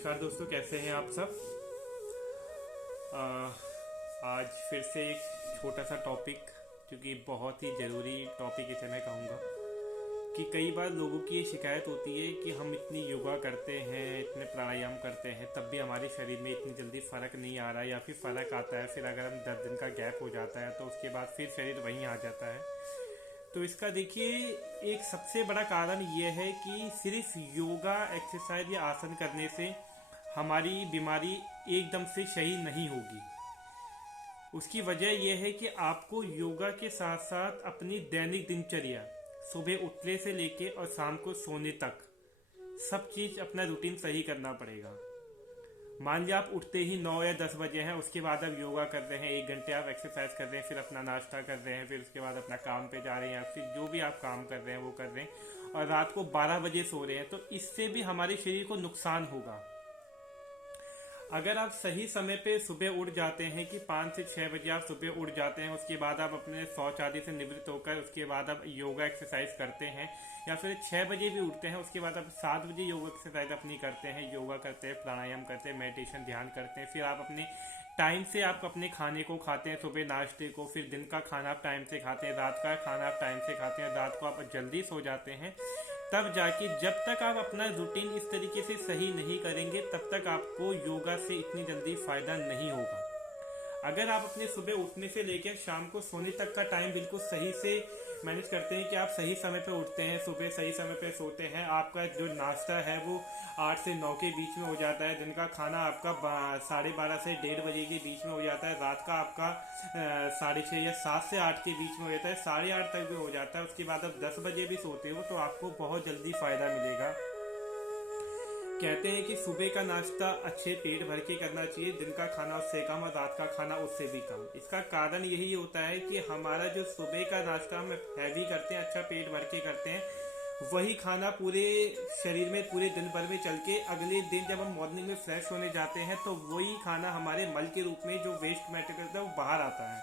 नमस्कार दोस्तों, कैसे हैं आप सब। आज फिर से एक छोटा सा टॉपिक, क्योंकि बहुत ही ज़रूरी टॉपिक इसे मैं कहूँगा कि कई बार लोगों की ये शिकायत होती है कि हम इतनी योगा करते हैं, इतने प्राणायाम करते हैं, तब भी हमारे शरीर में इतनी जल्दी फ़र्क नहीं आ रहा, या फिर फ़र्क आता है फिर अगर हम 10 दिन का गैप हो जाता है तो उसके बाद फिर शरीर वहीं आ जाता है। तो इसका देखिए, एक सबसे बड़ा कारण यह है कि सिर्फ योगा, एक्सरसाइज या आसन करने से हमारी बीमारी एकदम से सही नहीं होगी। उसकी वजह यह है कि आपको योगा के साथ साथ अपनी दैनिक दिनचर्या, सुबह उठने से लेके और शाम को सोने तक, सब चीज़ अपना रूटीन सही करना पड़ेगा। मान लिया आप उठते ही 9 या 10 बजे हैं, उसके बाद आप योगा कर रहे हैं, 1 घंटे आप एक्सरसाइज कर रहे हैं, फिर अपना नाश्ता कर रहे हैं, फिर उसके बाद अपना काम पे जा रहे हैं, या फिर जो भी आप काम कर रहे हैं वो कर रहे हैं, और रात को 12 बजे सो रहे हैं, तो इससे भी हमारे शरीर को नुकसान होगा। अगर आप सही समय पे सुबह उठ जाते हैं कि 5 से 6 बजे आप सुबह उठ जाते हैं, उसके बाद आप अपने शौच आदि से निवृत्त होकर उसके बाद आप योगा एक्सरसाइज करते हैं, या फिर 6 बजे भी उठते हैं, उसके बाद आप 7 बजे योगा एक्सरसाइज अपनी करते हैं, योगा करते हैं, प्राणायाम करते हैं, मेडिटेशन ध्यान करते हैं, फिर आप अपने टाइम से आप अपने खाने को खाते हैं, सुबह नाश्ते को, फिर दिन का खाना आप टाइम से खाते हैं, रात का खाना आप टाइम से खाते हैं, रात को आप जल्दी सो जाते हैं, तब जाके जब तक आप अपना रूटीन इस तरीके से सही नहीं करेंगे तब तक आपको योगा से इतनी जल्दी फ़ायदा नहीं होगा। अगर आप अपने सुबह उठने से लेकर शाम को सोने तक का टाइम बिल्कुल सही से मैनेज करते हैं कि आप सही समय पे उठते हैं, सुबह सही समय पे सोते हैं, आपका जो नाश्ता है वो 8 से 9 के बीच में हो जाता है, दिन का खाना आपका 12:30 से 1:30 बजे के बीच में हो जाता है, रात का आपका 6:30 या 7 से 8 के बीच में हो जाता है, 8:30 तक भी हो जाता है, उसके बाद आप 10 बजे भी सोते हो तो आपको बहुत जल्दी फ़ायदा मिलेगा। कहते हैं कि सुबह का नाश्ता अच्छे पेट भर के करना चाहिए, दिन का खाना उससे कम और रात का खाना उससे भी कम। इसका कारण यही होता है कि हमारा जो सुबह का नाश्ता हम हैवी करते हैं, अच्छा पेट भर के करते हैं, वही खाना पूरे शरीर में पूरे दिन भर में चल के अगले दिन जब हम मॉर्निंग में फ्रेश होने जाते हैं तो वही खाना हमारे मल के रूप में जो वेस्ट मटेरियल था वो बाहर आता है।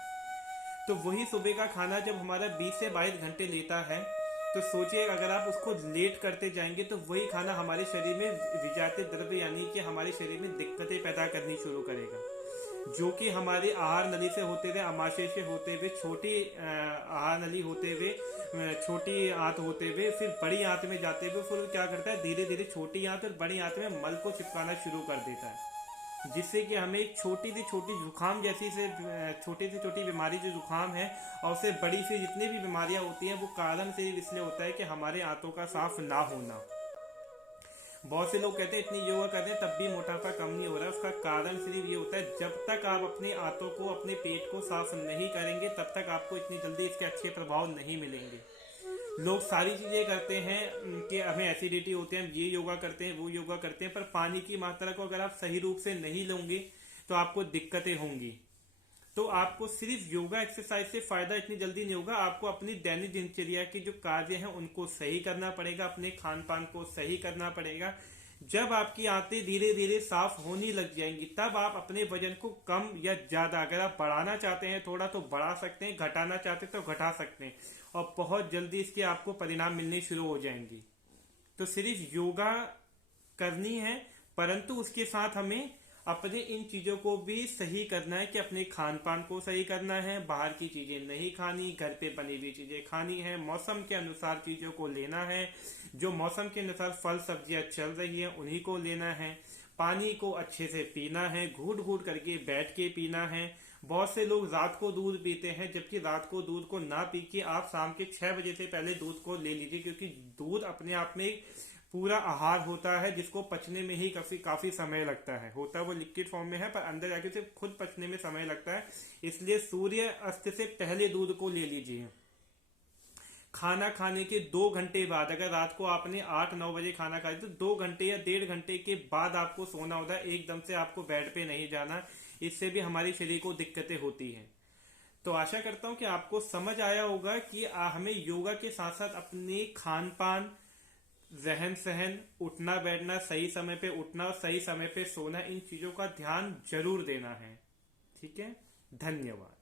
तो वही सुबह का खाना जब हमारा 20 से 22 घंटे लेता है, तो सोचिए अगर आप उसको लेट करते जाएंगे तो वही खाना हमारे शरीर में विजातीय द्रव्य यानी कि हमारे शरीर में दिक्कतें पैदा करनी शुरू करेगा, जो कि हमारे आहार नली से होते हुए, आमाशय से होते हुए, छोटी आहार नली होते हुए, छोटी आंत होते हुए, फिर बड़ी आंत में जाते हुए, फिर क्या करता है, धीरे धीरे छोटी आंत और बड़ी आंत में मल को चिपकाना शुरू कर देता है, जिससे कि हमें एक छोटी से छोटी जुकाम जैसी से छोटी से छोटी बीमारी जो जुकाम है, और उससे बड़ी से जितनी भी बीमारियां होती हैं वो कारण से इसलिए होता है कि हमारे आंतों का साफ ना होना। बहुत से लोग कहते हैं इतनी योगा करते हैं तब भी मोटापा कम नहीं हो रहा, उसका कारण सिर्फ ये होता है जब तक आप अपने आंतों को, अपने पेट को साफ नहीं करेंगे तब तक आपको इतनी जल्दी इसके अच्छे प्रभाव नहीं मिलेंगे। लोग सारी चीज़ें करते हैं कि हमें एसिडिटी होती है, हम ये योगा करते हैं, वो योगा करते हैं, पर पानी की मात्रा को अगर आप सही रूप से नहीं लोगे तो आपको दिक्कतें होंगी। तो आपको सिर्फ योगा एक्सरसाइज से फायदा इतनी जल्दी नहीं होगा, आपको अपनी दैनिक दिनचर्या के जो कार्य हैं उनको सही करना पड़ेगा, अपने खान पान को सही करना पड़ेगा। जब आपकी आंतें धीरे धीरे साफ होने लग जाएंगी तब आप अपने वजन को कम या ज्यादा, अगर आप बढ़ाना चाहते हैं थोड़ा तो बढ़ा सकते हैं, घटाना चाहते हैं तो घटा सकते हैं, और बहुत जल्दी इसके आपको परिणाम मिलने शुरू हो जाएंगे। तो सिर्फ योगा करनी है, परंतु उसके साथ हमें अपने इन चीजों को भी सही करना है कि अपने खान पान को सही करना है, बाहर की चीजें नहीं खानी, घर पे बनी हुई चीजें खानी है, मौसम के अनुसार चीजों को लेना है, जो मौसम के अनुसार फल सब्जियां चल रही है उन्हीं को लेना है, पानी को अच्छे से पीना है, घूट घूट करके बैठ के पीना है। बहुत से लोग रात को दूध पीते हैं, जबकि रात को दूध को ना पी के आप शाम के 6 बजे से पहले दूध को ले लीजिए, क्योंकि दूध अपने आप में पूरा आहार होता है जिसको पचने में ही काफी समय लगता है, होता है वो लिक्विड फॉर्म में है पर अंदर जाके उसे खुद पचने में समय लगता है, इसलिए सूर्य अस्त से पहले दूध को ले लीजिए। खाना खाने के 2 घंटे बाद, अगर रात को आपने 8-9 बजे खाना खाया तो 2 घंटे या 1.5 घंटे के बाद आपको सोना होता है, एकदम से आपको बेड पे नहीं जाना, इससे भी हमारे शरीर को दिक्कतें होती हैं। तो आशा करता हूं कि आपको समझ आया होगा कि हमें योगा के साथ साथ अपने खान पान, रहन सहन, उठना बैठना, सही समय पे उठना और सही समय पे सोना, इन चीजों का ध्यान जरूर देना है। ठीक है, धन्यवाद।